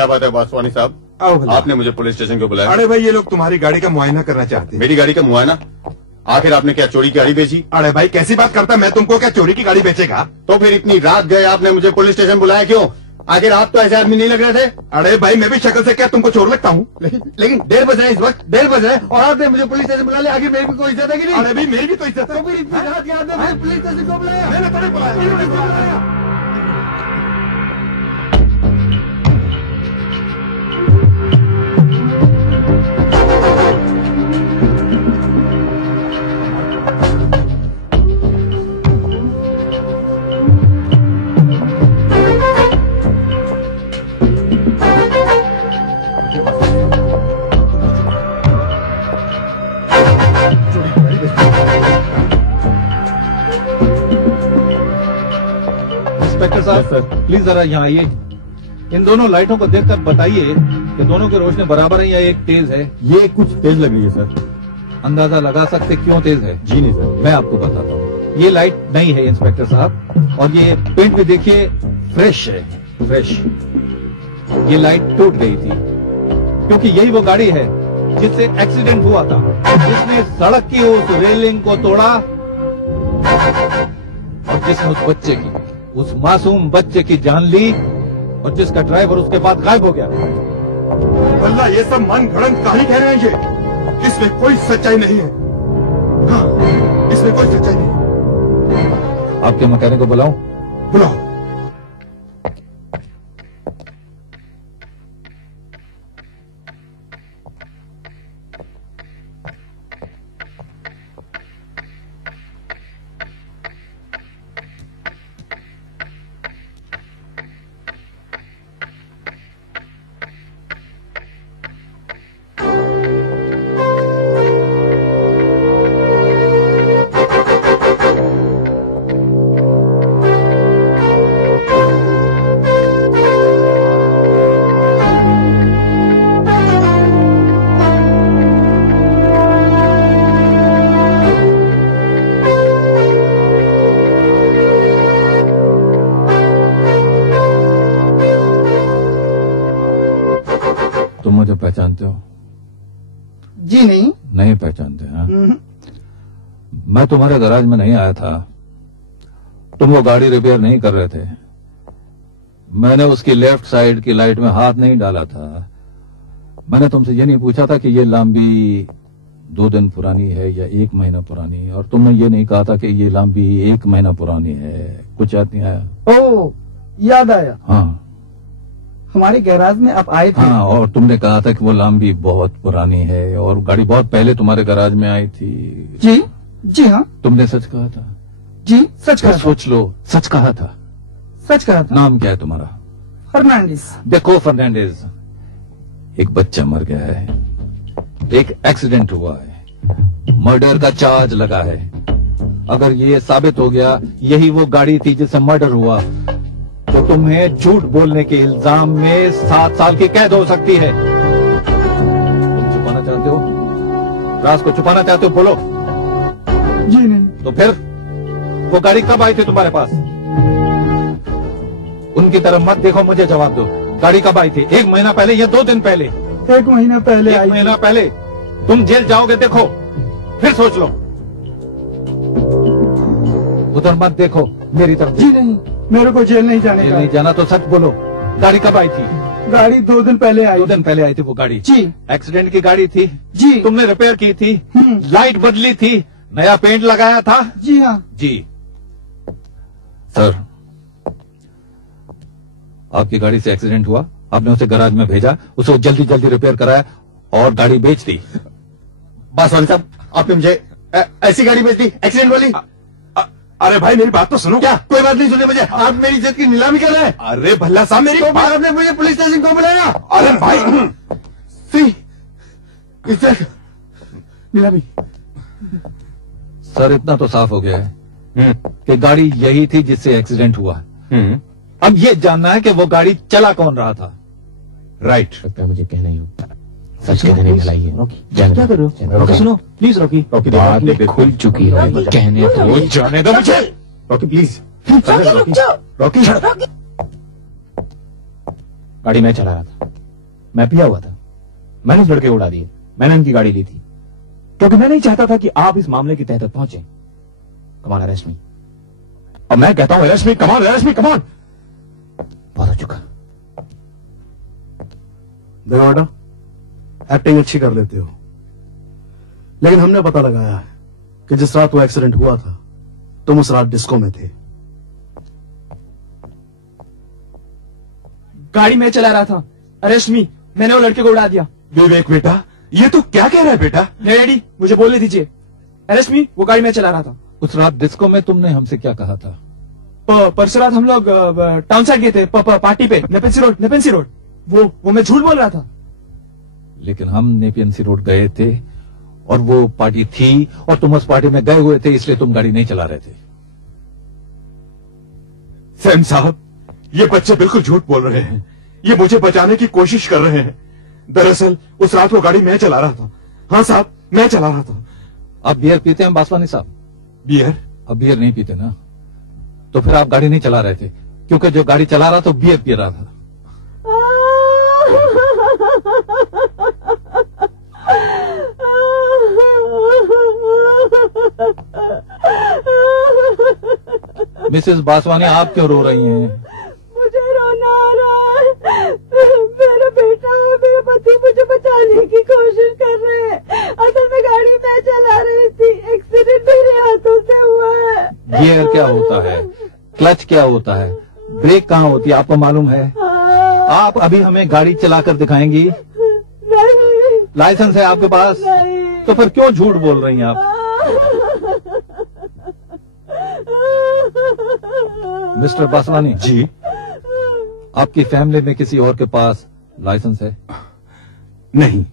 क्या बात है वासवानी साहब? आओ भला। आपने मुझे पुलिस स्टेशन क्यों बुलाया? अरे भाई ये लोग तुम्हारी गाड़ी का मुआयना करना चाहते हैं। मेरी गाड़ी का मुआयना? आखिर आपने क्या चोरी की गाड़ी बेची? अरे भाई कैसी बात करता, मैं तुमको क्या चोरी की गाड़ी बेचेगा? तो फिर इतनी रात गए आपने मुझे पुलिस स्टेशन बुलाया क्यों? आखिर आप तो ऐसे आदमी नहीं लग रहे थे। अरे भाई मैं भी शक्ल से क्या तुमको चोर लगता हूँ? लेकिन 1:30 बज रहे हैं इस वक्त, 1:30 बज रहे हैं और आपने मुझे पुलिस स्टेशन बुला लिया। आखिर मेरी भी कोई इज्जत है कि नहीं? अरे भाई मेरी भी तो इज्जत है। तो फिर इतनी रात के आपने मुझे पुलिस स्टेशन क्यों बुलाया? मैंने तो नहीं बुलाया। इंस्पेक्टर साहब प्लीज जरा यहाँ आइए। इन दोनों लाइटों को देखकर बताइए कि दोनों की रोशनी बराबर है या एक तेज है? ये कुछ तेज लग रही है सर। अंदाजा लगा सकते क्यों तेज है? जी नहीं सर। मैं आपको बताता हूँ। ये लाइट नई है इंस्पेक्टर साहब, और ये पेंट भी देखिए फ्रेश है, फ्रेश। ये लाइट टूट गई थी क्योंकि यही वो गाड़ी है जिससे एक्सीडेंट हुआ था, जिसने सड़क की उस रेलिंग को तोड़ा और जिसने उस बच्चे की, उस मासूम बच्चे की जान ली, और जिसका ड्राइवर उसके बाद गायब हो गया। अल्लाह ये सब मन गढ़ंत कहानी कह रहे हैं ये। इसमें कोई सच्चाई नहीं है। हाँ, इसमें कोई सच्चाई नहीं है। आपके मैकेनिक को बुलाऊं? बुलाओ। पहचानते हो? जी नहीं। नहीं पहचानते? हाँ, मैं तुम्हारे गैराज में नहीं आया था। तुम वो गाड़ी रिपेयर नहीं कर रहे थे। मैंने उसकी लेफ्ट साइड की लाइट में हाथ नहीं डाला था। मैंने तुमसे ये नहीं पूछा था कि ये लांबी 2 दिन पुरानी है या 1 महीना पुरानी, और तुमने ये नहीं कहा था कि ये लांबी 1 महीना पुरानी है। कुछ याद नहीं आया? ओह याद आया। हाँ, हमारे गैराज में आप आए थे। हाँ, और तुमने कहा था कि वो लांबी बहुत पुरानी है और गाड़ी बहुत पहले तुम्हारे गैराज में आई थी। जी जी हाँ। तुमने सच कहा था? जी सच कहा। सोच लो, सच कहा था। सच कहा था। नाम क्या है तुम्हारा? फर्नांडिस। देखो फर्नांडिस, एक बच्चा मर गया है, एक एक्सीडेंट हुआ है, मर्डर का चार्ज लगा है। अगर ये साबित हो गया यही वो गाड़ी थी जिससे मर्डर हुआ, तो तुम्हें झूठ बोलने के इल्जाम में 7 साल की कैद हो सकती है। तुम छुपाना चाहते हो? राज को छुपाना चाहते हो? बोलो। जी नहीं। तो फिर वो गाड़ी कब आई थी तुम्हारे पास? उनकी तरफ मत देखो, मुझे जवाब दो। गाड़ी कब आई थी? 1 महीना पहले या 2 दिन पहले? 1 महीना पहले। 1 महीना पहले। तुम जेल जाओगे, देखो, फिर सोच लो। उधर मत देखो, मेरी तरफ। जी नहीं, मेरे को जेल नहीं जाने जेल का। नहीं जाना तो सच बोलो। गाड़ी कब आई थी? गाड़ी 2 दिन पहले आई। 2 दिन पहले आई थी वो गाड़ी? जी। एक्सीडेंट की गाड़ी थी? जी। तुमने रिपेयर की थी? लाइट बदली थी? नया पेंट लगाया था? जी हाँ। जी। सर, आपकी गाड़ी से एक्सीडेंट हुआ, आपने उसे गैराज में भेजा, उसे जल्दी जल्दी रिपेयर कराया और गाड़ी बेच दी। बासवानी साहब, आपने मुझे ऐसी गाड़ी बेच दी, एक्सीडेंट वाली? अरे भाई मेरी बात तो सुनो। क्या कोई बात नहीं सुने मुझे? आप मेरी इज्जत की नीलामी कर रहे हैं। अरे भल्ला साहब मेरी तो बात। आपने मुझे पुलिस स्टेशन क्यों बुलाया? अरे भाई इज्जत नीलामी। सर, इतना तो साफ हो गया है कि गाड़ी यही थी जिससे एक्सीडेंट हुआ। अब ये जानना है कि वो गाड़ी चला कौन रहा था। राइट। लगता है मुझे कहना ही होगा, सच कहने नहीं भलाई है। क्या कर रहे हो? रॉकी सुनो प्लीज। रॉकी बात खुल चुकी है, कहने दो, जाने दो मुझे। Rocky please. रॉकी गाड़ी मैं चला रहा था, मैं पिया हुआ था, मैंने उस लड़के को उड़ा दिए, मैंने उनकी गाड़ी ली थी क्योंकि मैं नहीं चाहता था कि आप इस मामले की तह तक पहुंचे। कम ऑन अरेस्ट मी। अब मैं कहता हूं arrest me, come on arrest me, come on. बहुत हो चुका। देखो बेटा, एक्टिंग अच्छी कर लेते हो, लेकिन हमने पता लगाया है कि जिस रात वो एक्सीडेंट हुआ था तुम उस रात डिस्को में थे। गाड़ी मैं चला रहा था। अरेस्ट मी, मैंने वो लड़के को उड़ा दिया। विवेक बेटा, ये तू क्या कह रहा है बेटा? नहीं डैडी, मुझे बोलने दीजिए। अरेस्ट मी, वो गाड़ी मैं चला रहा था। उस रात डिस्को में तुमने हमसे क्या कहा था? परसों रात हम लोग टाउन साइड गए थे पार्टी पे, नेपेंसी रोड। वो मैं झूठ बोल रहा था। लेकिन हम नेपियंसी रोड गए थे और वो पार्टी थी और तुम उस पार्टी में गए हुए थे, इसलिए तुम गाड़ी नहीं चला रहे थे। सैम साहब, ये बच्चे बिल्कुल झूठ बोल रहे हैं। ये मुझे बचाने की कोशिश कर रहे हैं। दरअसल उस रात वो गाड़ी मैं चला रहा था। हाँ साहब, मैं चला रहा था। आप बियर पीते हैं बासवानी साहब? बियर? अब बियर नहीं पीते ना, तो फिर आप गाड़ी नहीं चला रहे थे, क्योंकि जो गाड़ी चला रहा था बियर पी रहा था। मिसेस बासवानी, आप क्यों रो रही हैं? मुझे रोना आ रहा है। मेरा बेटा और मेरा पति मुझे बचाने की कोशिश कर रहे हैं। असल में गाड़ी मैं चला रही थी, एक्सीडेंट मेरे हाथों से हुआ है। गियर क्या होता है, क्लच क्या होता है, ब्रेक कहाँ होती है, आपको मालूम है? आप अभी हमें गाड़ी चलाकर दिखाएंगी? नहीं। लाइसेंस है आपके पास? नहीं। तो फिर क्यों झूठ बोल रही हैं आप? मिस्टर बासवानी जी? आपकी फैमिली में किसी और के पास लाइसेंस है? नहीं।